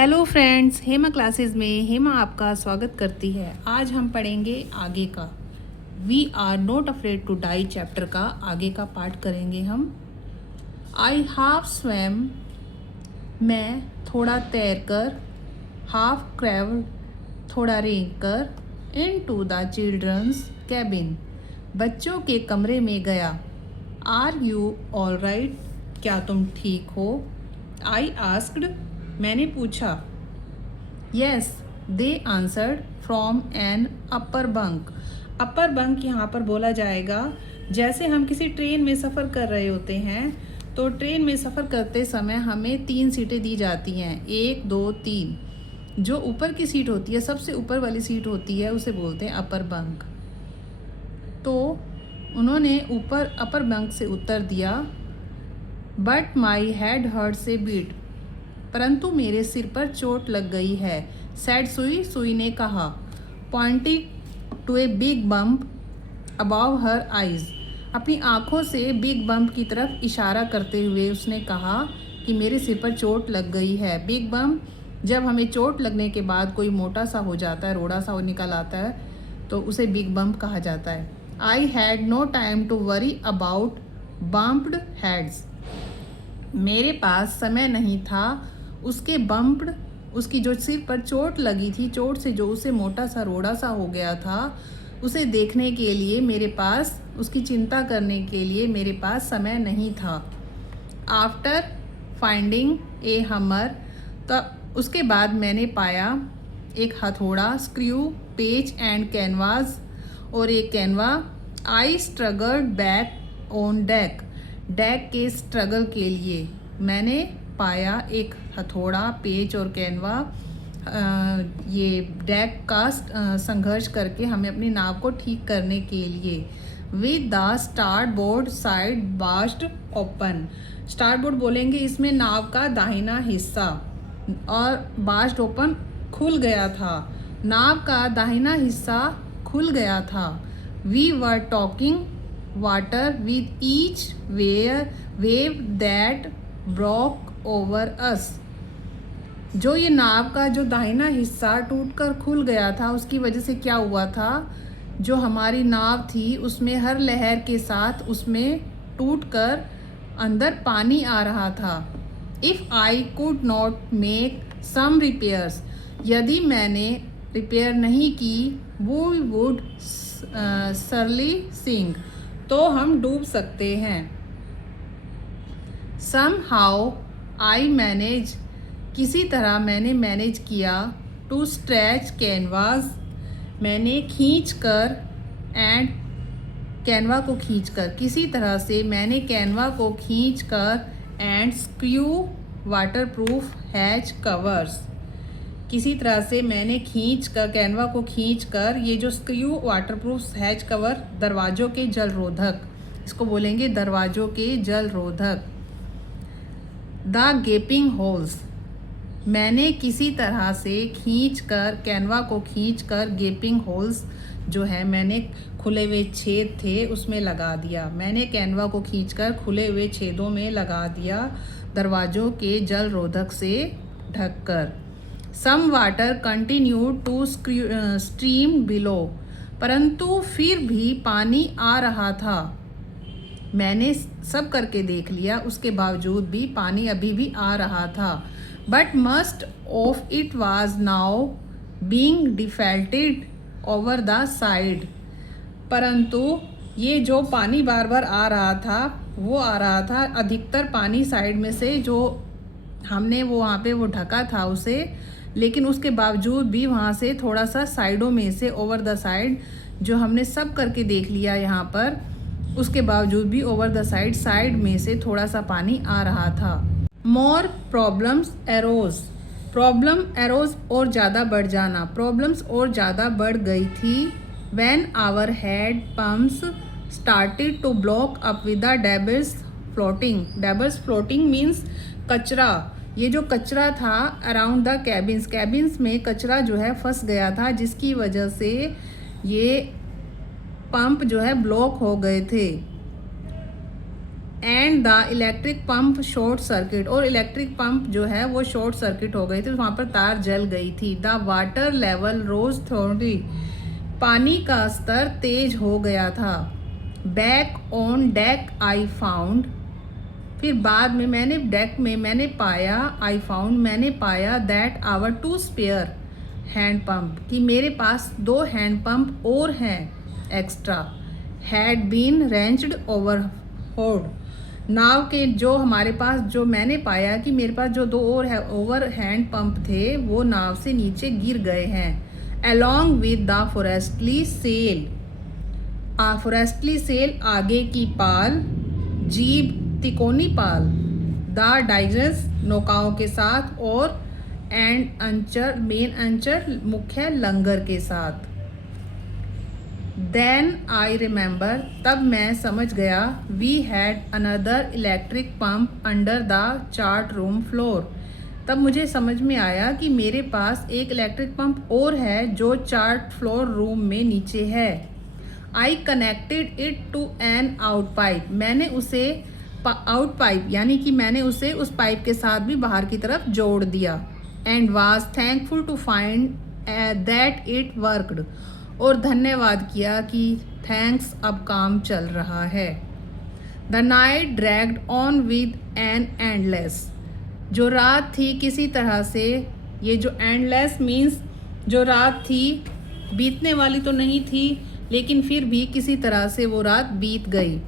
Hello friends, Hema classes में हेमा आपका स्वागत करती है। आज हम पढ़ेंगे आगे का we are not afraid to die chapter का आगे का पार्ट करेंगे हम। आई हाफ स्वैम, मैं थोड़ा तैर कर, हाफ क्रैवल, थोड़ा रेंग कर, इन टू द चिल्ड्रंस कैबिन, बच्चों के कमरे में गया। आर यू ऑल राइट, क्या तुम ठीक हो? आई आस्क्ड, मैंने पूछा। Yes they answered from an upper bunk. Upper bunk यहाँ पर बोला जाएगा जैसे हम किसी ट्रेन में सफ़र कर रहे होते हैं तो ट्रेन में सफ़र करते समय हमें 3 सीटें दी जाती हैं, 1 2 3। जो ऊपर की सीट होती है, सबसे ऊपर वाली सीट होती है, उसे बोलते हैं अपर बंक। तो उन्होंने ऊपर अपर बंक से उत्तर दिया, बट माई हेड हर्ट से बीट, परंतु मेरे सिर पर चोट लग गई है। सैड सुई, सुई ने कहा, pointing to a big bump above her eyes, अपनी आंखों से बिग बम्प की तरफ इशारा करते हुए उसने कहा कि मेरे सिर पर चोट लग गई है। बिग बम्प, जब हमें चोट लगने के बाद कोई मोटा सा हो जाता है, रोड़ा सा निकल आता है, तो उसे बिग बम्प कहा जाता है। I had no time to worry about bumped heads, मेरे पास समय नहीं था उसके बम्प्ड, उसकी जो सिर पर चोट लगी थी, चोट से जो उसे मोटा सा रोड़ा सा हो गया था, उसे देखने के लिए मेरे पास, उसकी चिंता करने के लिए मेरे पास समय नहीं था। आफ्टर फाइंडिंग ए हमर, तो उसके बाद मैंने पाया एक हथौड़ा, स्क्रू, पेच एंड कैनवास, और एक Canva. I struggled back on deck, deck के स्ट्रगल के लिए मैंने पाया एक हथौड़ा, पेच और कैनवा, ये डेक का संघर्ष करके हमें अपनी नाव को ठीक करने के लिए। With the start board side bast open, start board बोलेंगे इसमें नाव का दाहिना हिस्सा, और बास्ट ओपन खुल गया था, नाव का दाहिना हिस्सा खुल गया था। We were talking water with each wave that broke over us, जो ये नाव का जो दाहिना हिस्सा टूटकर खुल गया था, उसकी वजह से क्या हुआ था, जो हमारी नाव थी उसमें हर लहर के साथ उसमें टूटकर अंदर पानी आ रहा था। If I could not make some repairs, यदि मैंने रिपेयर नहीं की, वी वुड सरली सिंक, तो हम डूब सकते हैं। सम हाउ आई मैनेज, किसी तरह मैंने मैनेज किया। टू स्ट्रेच कैनवास, मैंने खींच कर, एंड कैनवा को खींच कर, किसी तरह से मैंने कैनवा को खींच कर, and screw waterproof hatch covers, किसी तरह से मैंने खींच कर, कैनवा को खींच कर, ये जो स्क्रू वाटरप्रूफ हैच कवर, दरवाज़ों के जल रोधक, इसको बोलेंगे दरवाज़ों के जल रोधक। द गेपिंग होल्स, मैंने किसी तरह से खींच कर, कैनवा को खींच कर, गेपिंग होल्स जो है मैंने खुले हुए छेद थे उसमें लगा दिया, मैंने कैनवा को खींचकर खुले हुए छेदों में लगा दिया, दरवाज़ों के जल रोधक से ढककर। Some water continue to stream below, परंतु फिर भी पानी आ रहा था, मैंने सब करके देख लिया, उसके बावजूद भी पानी अभी भी आ रहा था। But most of it was now being deflected over the side, परंतु ये जो पानी बार बार आ रहा था, वो आ रहा था अधिकतर पानी साइड में से, जो हमने वो वहाँ पे वो ढका था उसे, लेकिन उसके बावजूद भी वहाँ से थोड़ा सा साइडों में से, ओवर द साइड, जो हमने सब करके देख लिया यहाँ पर, उसके बावजूद भी ओवर द साइड में से थोड़ा सा पानी आ रहा था। More problems arrows, problem arrows और ज़्यादा बढ़ जाना, प्रॉब्लम्स और ज़्यादा बढ़ गई थी। When our head pumps started to block up with the debris floating, debris floating means कचरा, ये जो कचरा था अराउंड द कैबिन्स, कैबिन्स में कचरा जो है फंस गया था, जिसकी वजह से ये पंप जो है ब्लॉक हो गए थे। And the electric pump short circuit, और इलेक्ट्रिक पंप जो है वो शॉर्ट सर्किट हो गई थी, वहाँ पर तार जल गई थी। द वाटर लेवल रोज थोड़ी, पानी का स्तर तेज हो गया था। Back on deck I found, फिर बाद में मैंने डेक में मैंने पाया, आई फाउंड मैंने पाया, that our two spare hand pump, कि मेरे पास 2 हैंड पंप और हैं extra, had been wrenched overboard, नाव के जो हमारे पास, जो मैंने पाया कि मेरे पास जो 2 और ओवर हैंड पंप थे वो नाव से नीचे गिर गए हैं। Along with the forestay sail, forestay sail आगे की पाल, जीब तिकोनी पाल, द डाइजस नौकाओं के साथ, और एंड अंचर मेन अंचर मुख्य लंगर के साथ। देन आई रिमेंबर, तब मैं समझ गया, we had another electric pump under the chart room floor, तब मुझे समझ में आया कि मेरे पास एक इलेक्ट्रिक पंप और है जो चार्ट फ्लोर रूम में नीचे है। I connected it to an out pipe, मैंने उसे आउट पाइप यानी कि मैंने उसे उस पाइप के साथ भी बाहर की तरफ जोड़ दिया। And was thankful to find that it worked, और धन्यवाद किया कि थैंक्स अब काम चल रहा है। The night dragged on with an endless, जो रात थी किसी तरह से, ये जो एंडलेस मीन्स जो रात थी बीतने वाली तो नहीं थी, लेकिन फिर भी किसी तरह से वो रात बीत गई।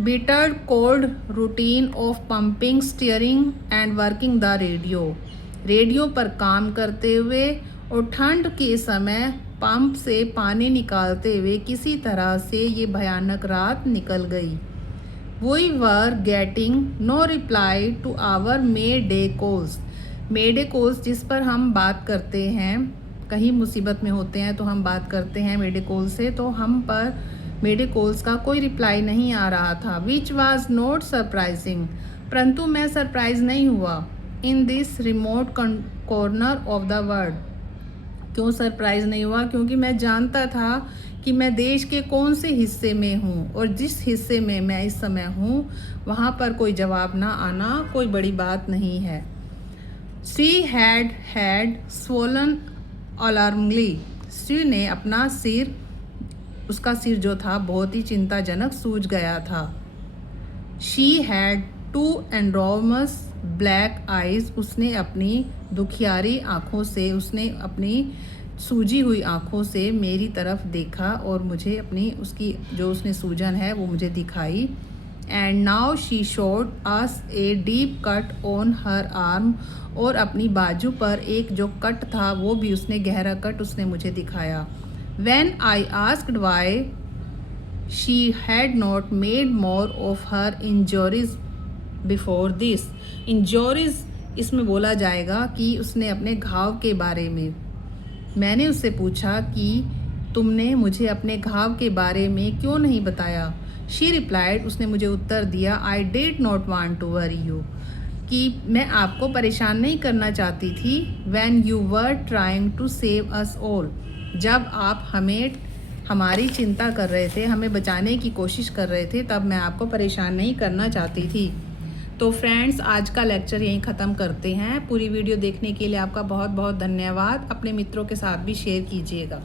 Bitterly cold routine of pumping, steering and working the radio, radio पर काम करते हुए और ठंड के समय पंप से पानी निकालते हुए किसी तरह से ये भयानक रात निकल गई। We were getting no reply to our mayday calls, mayday calls जिस पर हम बात करते हैं, कहीं मुसीबत में होते हैं तो हम बात करते हैं मे डे कॉल से, तो हम पर मे डे कॉल्स का कोई रिप्लाई नहीं आ रहा था। विच वॉज नॉट सरप्राइजिंग, परंतु मैं सरप्राइज नहीं हुआ। In this remote corner of the world, क्यों सरप्राइज नहीं हुआ? क्योंकि मैं जानता था कि मैं देश के कौन से हिस्से में हूँ, और जिस हिस्से में मैं इस समय हूँ वहाँ पर कोई जवाब ना आना कोई बड़ी बात नहीं है। शी हैड स्वोलन अलार्मली, शी ने अपना सिर, उसका सिर जो था बहुत ही चिंताजनक सूज गया था। She had 2 enormous black eyes, उसने अपनी दुखियारी आँखों से, उसने अपनी सूजी हुई आँखों से मेरी तरफ देखा और मुझे अपनी उसकी जो उसने सूजन है वो मुझे दिखाई। And now she showed us a deep cut on her arm, और अपनी बाजू पर एक जो कट था वो भी उसने, गहरा कट उसने मुझे दिखाया। When I asked why she had not made more of her injuries before this, injuries इसमें बोला जाएगा कि उसने अपने घाव के बारे में, मैंने उससे पूछा कि तुमने मुझे अपने घाव के बारे में क्यों नहीं बताया। शी रिप्लाइड, उसने मुझे उत्तर दिया, I did not want to worry you, कि मैं आपको परेशान नहीं करना चाहती थी। When you were trying to save us all, जब आप हमारी चिंता कर रहे थे, हमें बचाने की कोशिश कर रहे थे, तब मैं आपको परेशान नहीं करना चाहती थी। तो फ्रेंड्स, आज का लेक्चर यहीं ख़त्म करते हैं। पूरी वीडियो देखने के लिए आपका बहुत बहुत धन्यवाद। अपने मित्रों के साथ भी शेयर कीजिएगा।